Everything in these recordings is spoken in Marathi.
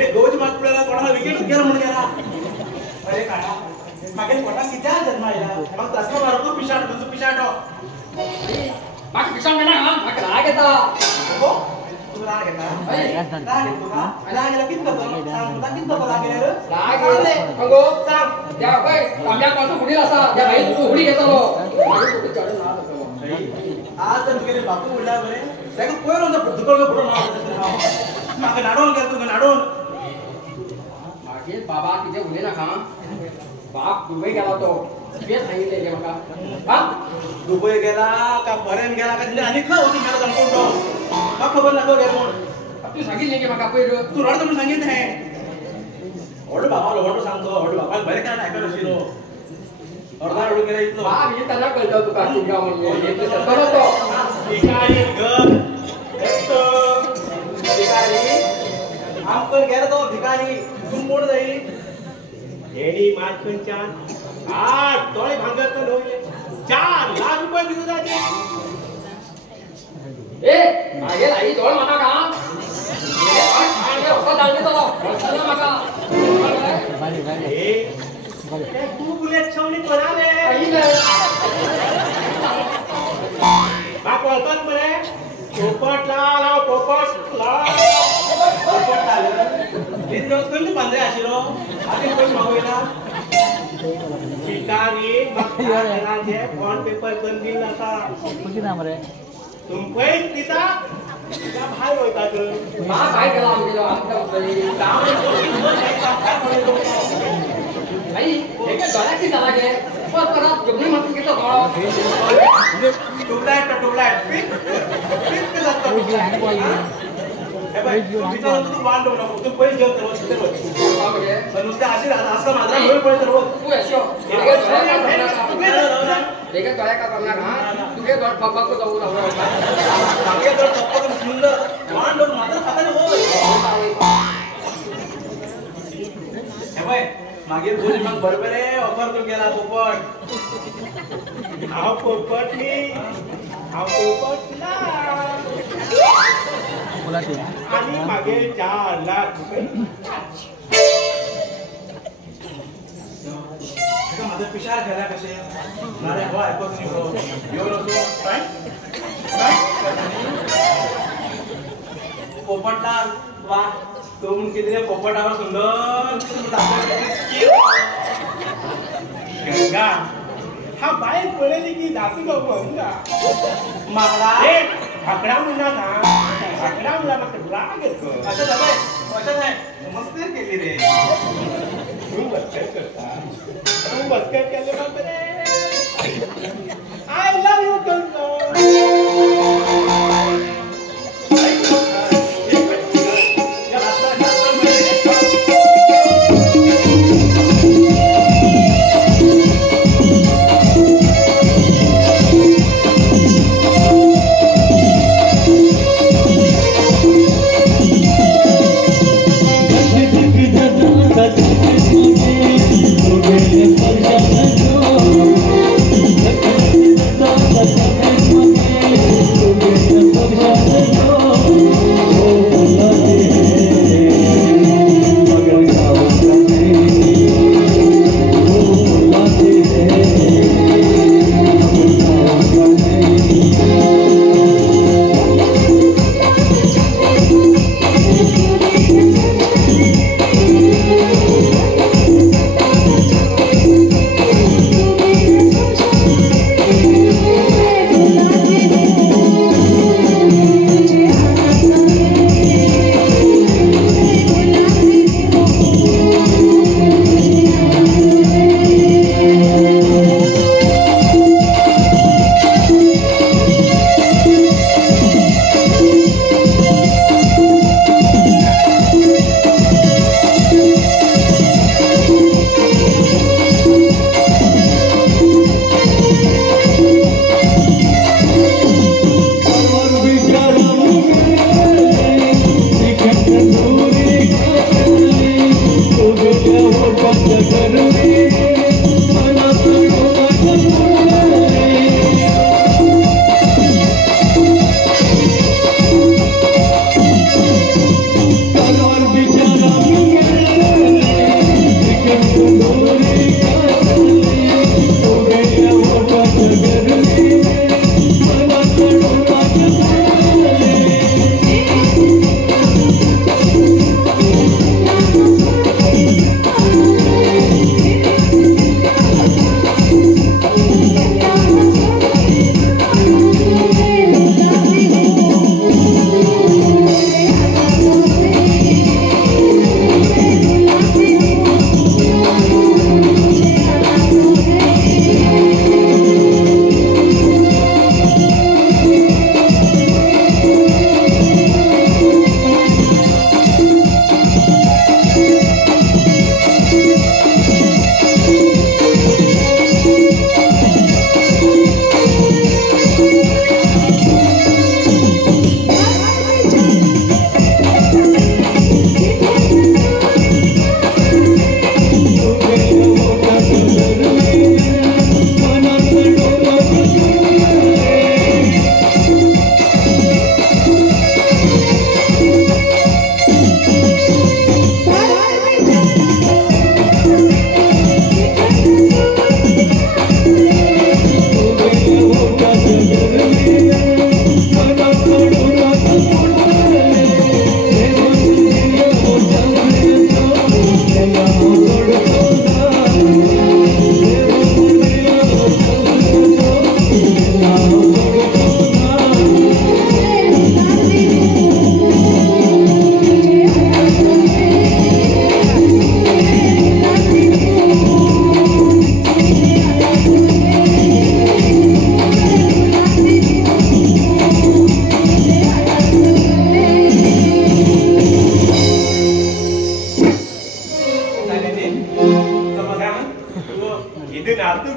येणे गोज मागपुड्याला कोणाला विकेटच गेला म्हणून गेला अरे काढा मागे पोटा किती जन्मायला मग तसं मारतो पिशाट तुझं पिशाट मागे पिशाट म्हणा मागे राग येता हो तू राग येता राग येतो का राग येला किती होतो सांग किती होतो राग येला राग येले अगो सांग त्या काय तांब्यापासून उडी असा त्या बाई तू उडी घेतो मागे कुठे चढून राहत आज तर तुझे बापू उडला बरे त्याला कोण होता दुकळ पुढे मागे नाडवून गेलो तू नाडवून मागे बाबा तिथे उडे ना खा बाप दुबई गेला तो ते सांगितले गे मका हा दुबई गेला का फॉरेन गेला का तिने आणि खा होती मला संपूर्ण का खबर लागो गे म्हणून तू सांगितले गे मका पहिलो तू रडतो म्हणून सांगितलं आहे ओढ बाबा ओढ सांगतो ओढ बाबा बरे काय ऐकलं नशिलो अर्धा ओढ गेला इथं बाप हे त्यांना कळतं तू का तुझ्या म्हणून हे तर करतो भिकारी घर एकतो भिकारी आमकर गेला तो भिकारी तुम कोण जाई एडी माचपंचान 8 तोळे भांगत होईल 4 लाख रुपये दिले जाते ए मागे लाई दोळ म्हणा का असं दांडे तो मका ए तू बुलेट छवणी कोणाले बाप बोलतात बरे पोपटला लाव पोपटला तीन दिवस कोणी पंधरा आशिलो आधी पैसे मागवला शिकारी मक्काचे बॉन्ड पेपर करून दिला आता कुठे नाम रे तुम पैसे देता का बाहेर होतात मा काय केला आमच्या आमच्या आई हे काय गळ्याची झाला गे पण परत जुगनी मस्त घेतो ट्यूबलाइट पिक जातो हे बाई विचार तू वांडो नको तू पैसे घेऊन तर वस्तू तर पण नुसते अशी असं माझा वेळ पडतो रोज तू अशो देखा गळ्या का करणार हा तुझे गळ पप्पा को जाऊ लावला मागे तर पप्पा सुंदर वांडो मात्र खाताने हो हे बाई मागे दोन मग बरोबर आहे ऑफर तो गेला पोपट हा पोपटली हा पोपटला आणि मागे 4 लाख रुपये माझा पिशार खेळला कसे नारे हो ऐकतो नाही ब्रो येऊ नको काय पोपटला वा तुम किती पोपटावर सुंदर गंगा हा बाहेर पडेल की दाखवू नको मला आकडा म्हणा का आकडा मला राग येतो असं नाही मस्त केली रे तू बसकर करता तू बसकर केले बापरे आय लव्ह यू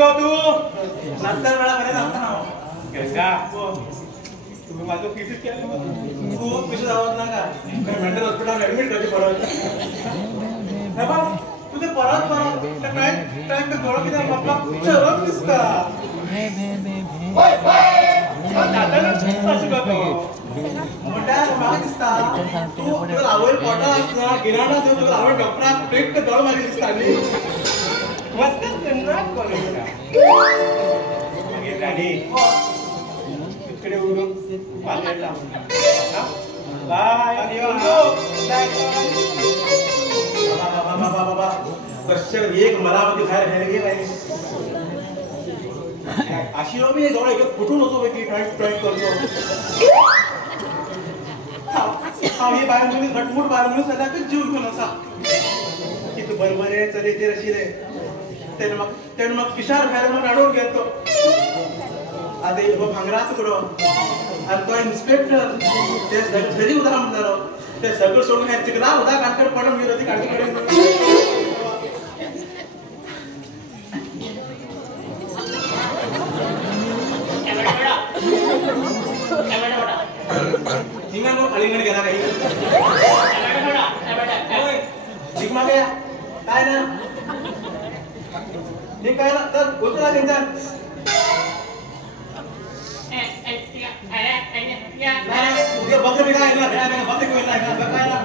गो तू नंतर वेळा बरे जाता हांव गंगा तुम्ही माझं फीस केलं खूप पिशे जावत नाका मेंटल हॉस्पिटल ऍडमिट करचे परत हे बा तू ते परत टाइम ते डोळा किती बाबा चरम दिसता होय दादाला असं करतो मोठ्या म्हाका दिसता तू तुका आवय पोटा आसता गिराणा देऊ तुका आवय डॉक्टराक पेट ते डोळ मारी दिसता न्ही मस्त नाक कॉलेजला राणी तिकडे उडून पाण्याला बाय बाबा कशा एक मलावती बाहेर हेरगे नाही अशी मी जवळ एक फुटून होतो की ट्राईट करतो हांव ही बायल मनीस घटमूट बायल मनीस सदांच जीव घेवन आसा कितें बरें चली ती अशी रे तेणें म्हाका पिशार भायर म्हणून हाडून घेतो आतां एक भांगराचो कडो आनी तो इन्स्पेक्टर ते झरी उदक म्हणटालो ते सगळं सोडून चिकला उदक काडकडे पडून गेलो ती काडटी कडेन हिंगा कोण कलिंगड गेला काही ठीक मागे या काय ना ठीक काय ना तर बोलतो ना त्यांचा बघ मी काय ना बघ मी काय ना काय ना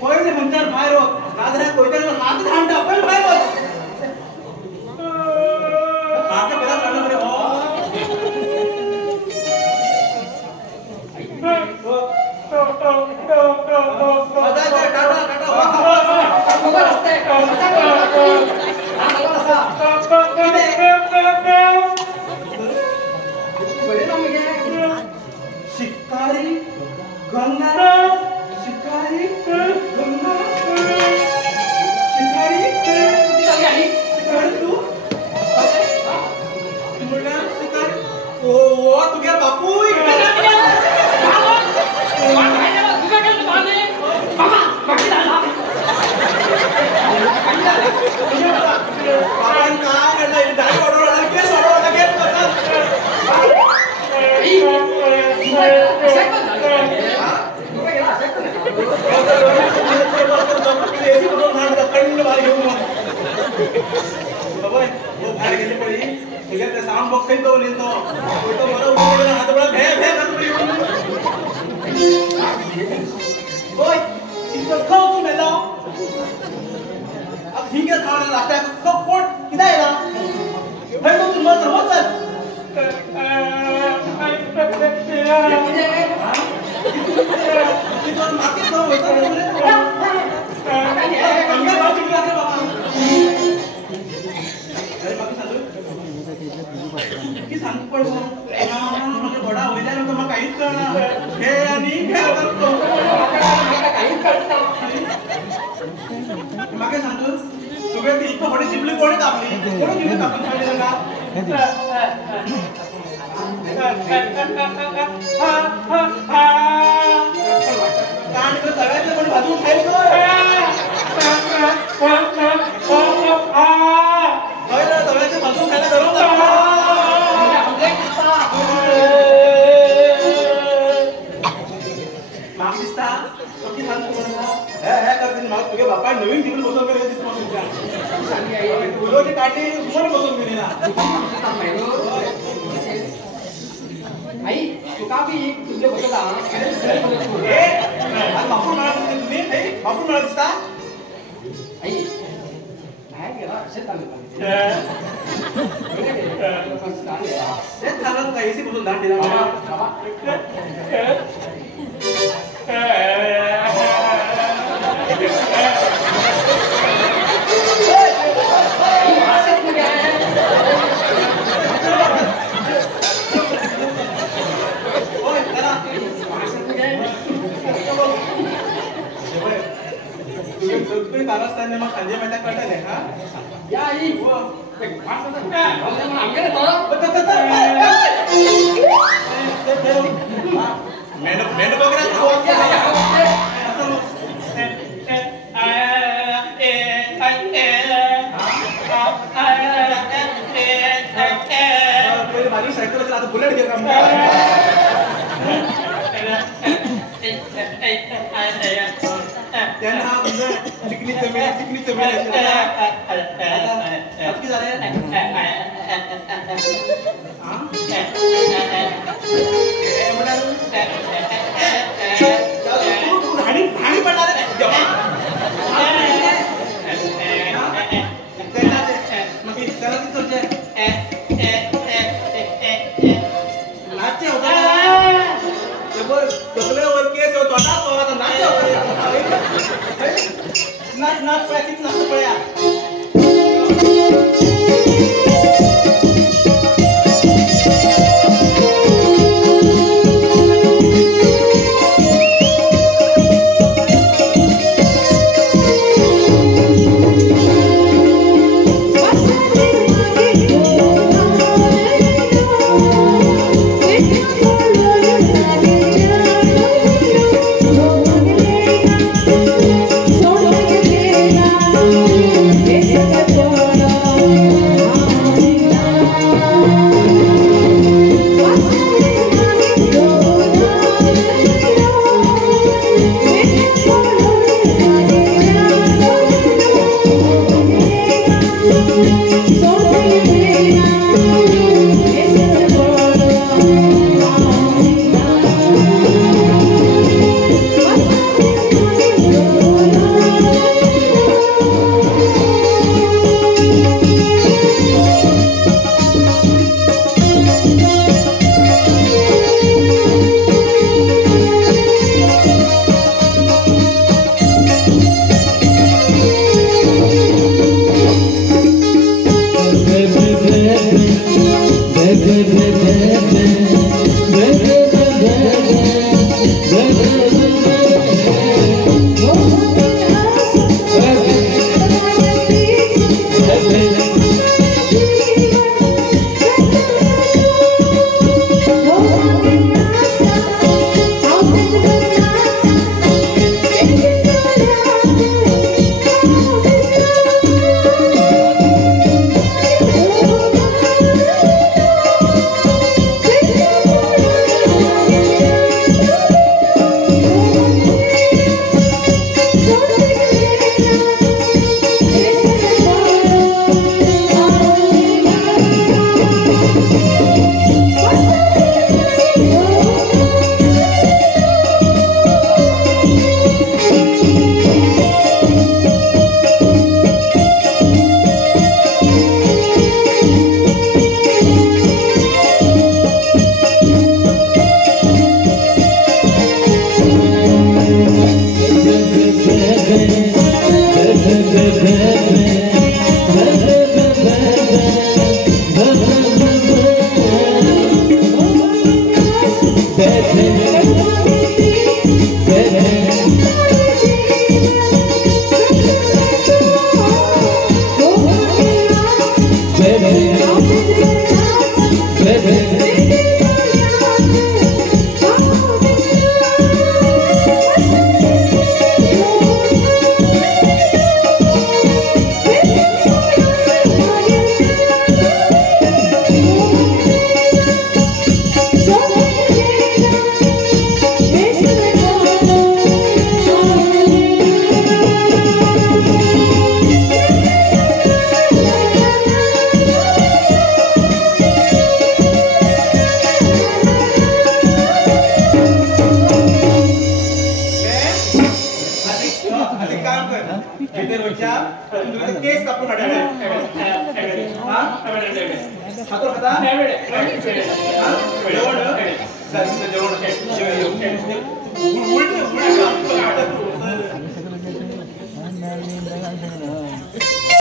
पहिले म्हणतात बाहेर हो राजा कोयत्यावर हात घालता पण बाहेर हो आता पेला काढला बरे हो शिकारी गंगा शिकारी गंगा शिकारी शिकारी तू मुला शिकारी ओ तुझ्या बापू साउंड बॉक्स तो लेतो तो बरो उडे हात बळा भे भे कर पडी ओय इतो खाऊ तू मेला अब ठीक है खाना रास्ता तो कोट किदा है ना भाई तो तुम मत मत ये तो मार्केट तो होता है अंदर बात चुप कर बाबा अरे बाकी सांगू की सांग पण म्हणजे बडा होईला तर मग काहीच करणार हे आणि हे करतो काहीच करता मागे सांगतो तुगे ती इतकं बडी चिपली कोणी कापली कोणी चिपली कापली सांगितलं का कान को तव्याचं पण भाजून खायचं तव्याचं भाजून खायला गरम माग दिसता की सांगतो हे करते मग तुझ्या बापा नवीन तिकडे बसवून गेले दिसतो तुमच्या फुलोची काठी कोण बसवून गेली ना आई तू का भी तुझे बसला ए बापू मला दिसते तुम्ही ए बापू मला दिसता आई काय गेला असे चालले तेच सांगत का एसी बसून दाट दिला तारसताना मग खांदे माहिती कळलं हा या आई मेंढ बघा माझी सायकल आता बुलेट घे का त्यांना म्हणजे चिकनी जमीन नक्की झाले भाणी पडणार त्याला तिथं नाचते होता तबल्यावर केस होतो नाच नाच पळ्या किती नाच पळ्या खातो खाता नाही वेळ जेवण सर तुमचं जेवण